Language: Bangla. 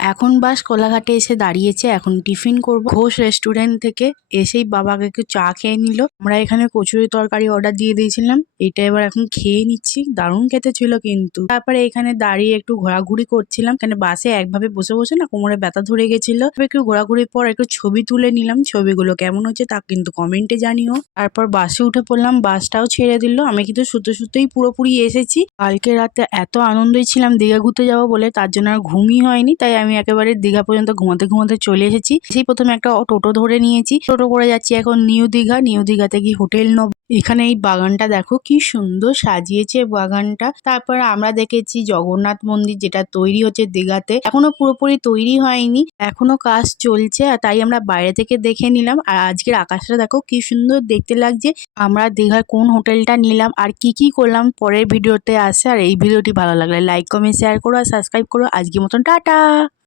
এখন বাস কোলাঘাটে এসে দাঁড়িয়েছে, এখন টিফিন করব। ঘোষ রেস্টুরেন্ট থেকে এসেই বাবাকে একটু চা খেয়ে নিল। আমরা এখানে কচুরি তরকারি অর্ডার দিয়ে দিয়েছিলাম। এটা এবার এখন খেয়ে নিচ্ছি। দারুণ খেতে ছিল কিন্তু। তারপরে এখানে দাঁড়িয়ে একটু ঘোরাঘুরি করছিলাম। এখানে বাসে একভাবে বসে বসে না কোমরে ব্যথা ধরে গেছিল। একটু ঘোরাঘুরির পর একটু ছবি তুলে নিলাম। ছবিগুলো কেমন হচ্ছে তা কিন্তু কমেন্টে জানিও। তারপর বাসে উঠে পড়লাম। বাসটাও ছেড়ে দিল। আমি কিন্তু সুতো সুতোই পুরোপুরি এসেছি। কালকে রাতে এত আনন্দই ছিলাম। দীঘা ঘুরতে যাব বলে তার জন্য আর ঘুমই হয়নি। তাই আমি একেবারে দীঘা পর্যন্ত ঘুমাতে ঘুমাতে চলে এসেছি। সেই প্রথমে একটা টোটো ধরে নিয়েছি। টোটো করে যাচ্ছি এখন নিউ দীঘা। নিউ দীঘাতে কি হোটেল নেব। এখানে এই বাগানটা দেখো, কি সুন্দর সাজিয়েছে বাগানটা। তারপর আমরা দেখেছি জগন্নাথ মন্দির যেটা তৈরি হচ্ছে দীঘাতে। এখনও পুরোপুরি তৈরি হয়নি, এখনও কাজ চলছে আর তাই আমরা বাইরে থেকে দেখে নিলাম। আর আজকের আকাশটা দেখো, কি সুন্দর দেখতে লাগছে। আমরা দীঘার কোন হোটেলটা নিলাম আর কি কি করলাম পরের ভিডিওতে আসে। আর এই ভিডিওটি ভালো লাগলে লাইক কমেন্ট শেয়ার করো আর সাবস্ক্রাইব করো। আজকের মতন টাটা!